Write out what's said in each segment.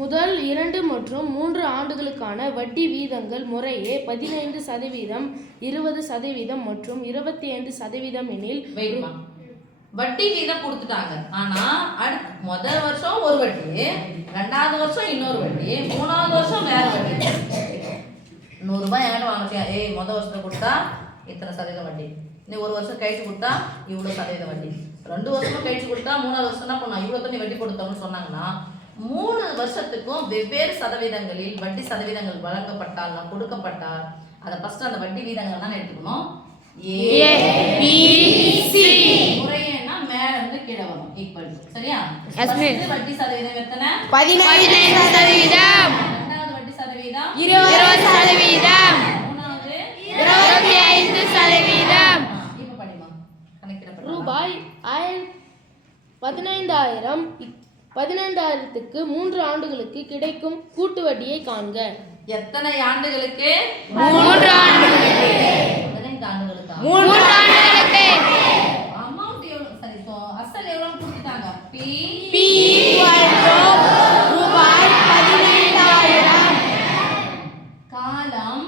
முதல் 2 மற்றும் 3 ஆண்டுகளுக்கான வட்டி வீதங்கள் முறையே 15%, 20% மற்றும் 25% எனில் வட்டி வீதம் கொடுத்துட்டாங்க. ஆனா முதல் வருஷம் ஒரு வட்டி, 2வது வருஷம் இன்னொரு வட்டி, 3வது வருஷம் வேற வட்டி. 100 ரூபாய் என்கிட்ட வாங்கிட்டியா, முதல் வருஷத்துல கொடுத்தா இத்தனை சதவீதம் வட்டி, நீ ஒரு வருஷம் கழிச்சு கொடுத்தா இவ்வளவு சதவீதம் வட்டி, 2 வருஷமும் கழிச்சு கொடுத்தா 3வது வருஷம் என்ன பண்ணா இவ்வளவு தண்ணி வட்டி கொடுத்தோம்னு சொன்னாங்கன்னா 3 வருஷத்துக்கும் வெவ்வேறு சதவீதங்களில் வட்டி சதவீதங்கள் வழங்கப்பட்டால் கொடுக்கப்பட்டால் அதை ஃபர்ஸ்ட் அந்த வட்டி வீதங்கள் தான் எடுத்துக்கணும். முறையேன்னா மேல இருந்து கீழே வரும் ஈக்குவல். சரியா? வட்டி சதவீதம் எத்தனை? 15%. 2வது வட்டி சதவீதம் 20%. 3வது 25%. இப்ப படிமா கணக்கிடப்படும். ரூபாய் 15,000க்கு 3 ஆண்டுகளுக்கு கிடைக்கும் கூட்டு வட்டியை காண்க. எத்தனை ஆண்டுகளுக்கு? 3 ஆண்டுகளுக்கு. 15 ஆண்டுகளுக்கு. 3 ஆண்டுகளுக்கு. அமௌண்ட் எவ்வளவு? சரி, சோ அசல் எவ்வளவு கொடுத்துட்டாங்க? P ரூபாய் 15,000. காலம்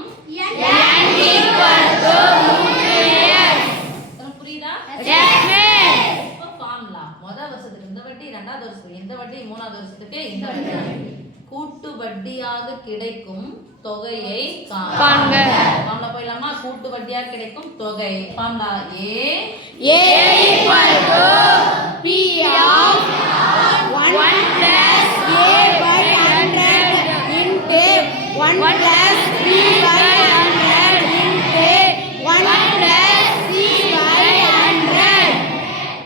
புரியுதா? ஃபார்முலா முதல் வருஷத்துக்கு இந்த வட்டி, 2வது வருஷத்துக்கு இந்த வட்டி, 3வது வருஷத்துக்கு இந்த வட்டி. கூட்டு வட்டியாக கிடைக்கும் தொகையை காண்க. ஃபார்முலா போயிடலாமா? கூட்டு வட்டியாக கிடைக்கும் தொகை formula A P of 1 plus A by 100 into 1 plus B by 100 into 1 plus C by 100.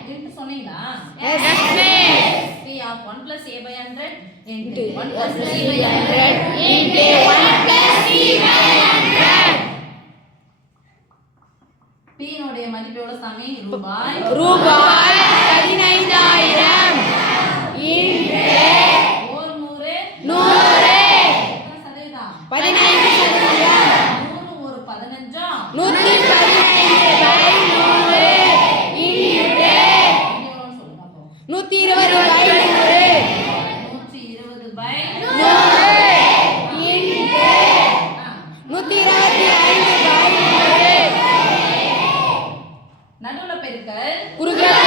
into சொன்னீங்களா? Yes, P of 1 plus A by 100 into 1 plus C by 100 into 1 plus C by 100. P னுடைய மதிப்பு எவ்வளவு சாமி? ரூபாய் 15,000 into 100 எத்தனை சதவீதம்? 15%. 100 ஒரு 15 115 by 100 into எவ்வளவுன்னு சொல்லுங்க அப்போ. 120 by 100 120 by 100 into 125 by 100. நடுவுல பெருக்கல் குறுகல்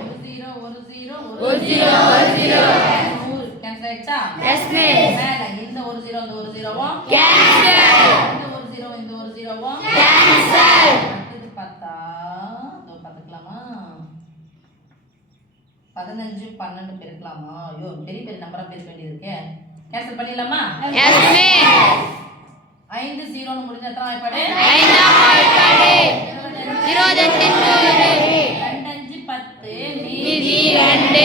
ஒரு 0 1 0 1 0 1 0 100 கேன்சல் ஆயிடுச்சா? Yes, miss. மேல இந்த ஒரு 0 இந்த ஒரு 0வும் Cancel. இந்த ஒரு 0 இந்த ஒரு 0வும் Cancel. அடுத்து பார்த்தா இதோ பார்த்துக்கலாமா? 15 12 பெருக்கலாமா? ஐயோ பெரிய பெரிய நம்பரா பெருக்க வேண்டியது இருக்கே. கேன்சல் பண்ணிடலாமா? Yes, miss. 5 0 னு முடிஞ்சா எத்தனை வாய்ப்பாடு? 5ஆம் வாய்ப்பாடு 28 2 5 10 மீதி 2 5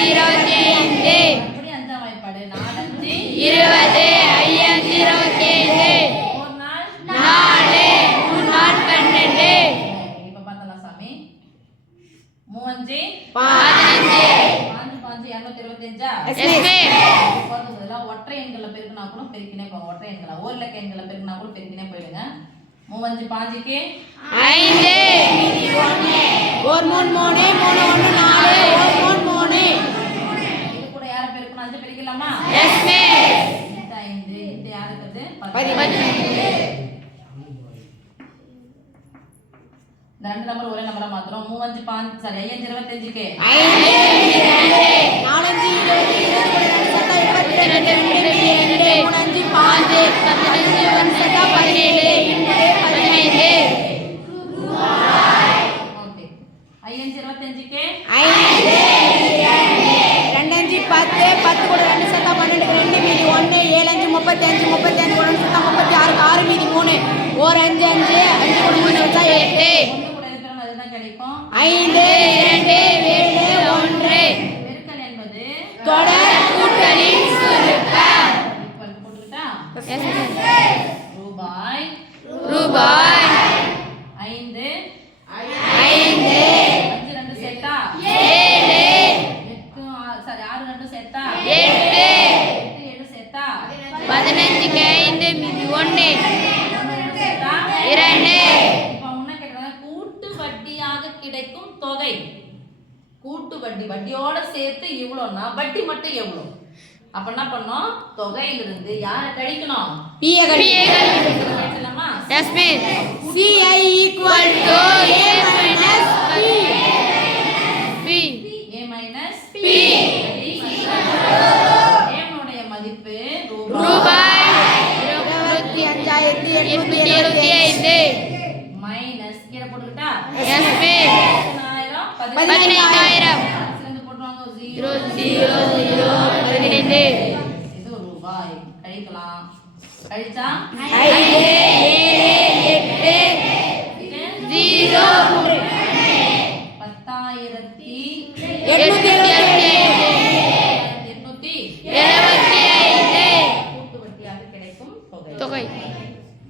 25 அப்படி 5ஆம் வாய்ப்பாடு 4 5 20 5 25 ஒரு நாள் 4 3 நாள் 12 இப்ப பார்த்தலாம் சாமி. 3 15 225 Yes, miss. போறதுல ஒற்றை எண்கள பெருக்கினா கூட பெருக்கினே போங்க. ஒற்றை எண்கள ஒரு இலக்க எண்கள பெருக்கினா கூட பெருக்கினே போயிடுங்க. 3 5 5க்கு 5 மீதி 1 ஒரு 3 3 3 1 4 ஒரு 3 இது கூட யார பெருக்கணும்? 5 பெருக்கலாமா? Yes, miss. இந்த 5 இந்த யாருக்கு? 15 இந்த ரெண்டு நம்பர் ஒரே நம்பரா மாத்துறோம். 3 5 5 சரி 5 25க்கு 5 4 5 20 22 22 3 5 15 17 15 ஓகே. 5 25க்கு 5 2 5 10 10 கூட 2 சேர்த்தா 12 2 மீதி 1 7 5 35 35 கூட சேர்த்தா 36 6 மீதி 3 ஒரு 5 5 5 கூட 3 வச்சா 8 1 கூட இருக்கிறவங்க அதுதான் கிடைக்கும். 5 2 8 1 பெருக்கல் என்பது தொடர் கூட்டலின் சுருக்கம். ஈக்குவல் போட்டுட்டா Yes, ரூபாய் ரூபாய் 5 5 5 2 சேர்த்தா 7 8 சரி 6 2 சேர்த்தா 8 8 7 சேர்த்தா 15க்கு 5 மீதி 1 2 சேர்த்தா 2 இப்போ உன்ன கேக்குறாங்க கூட்டு வட்டியாக கிடைக்கும் தொகை. கூட்டு வட்டி வட்டியோட சேர்த்து இவ்வளோன்னா வட்டி மட்டும் எவ்வளோ? அப்ப என்ன பண்ணோம்? தொகையிலிருந்து யாரை கழிக்கணும்? பிஏ கழிக்கலாமா? Yes miss CI equal to A minus P. A minus P. A மதிப்பு ரூபாய் 25,875 மைனஸ் கீழே போட்டுக்கிட்டா எஸ் மிஸ் 15,000 சேர்ந்து போட்டுவாங்க 0 0 0 15 இது ரூபாய் கழிக்கலாம். கழிச்சா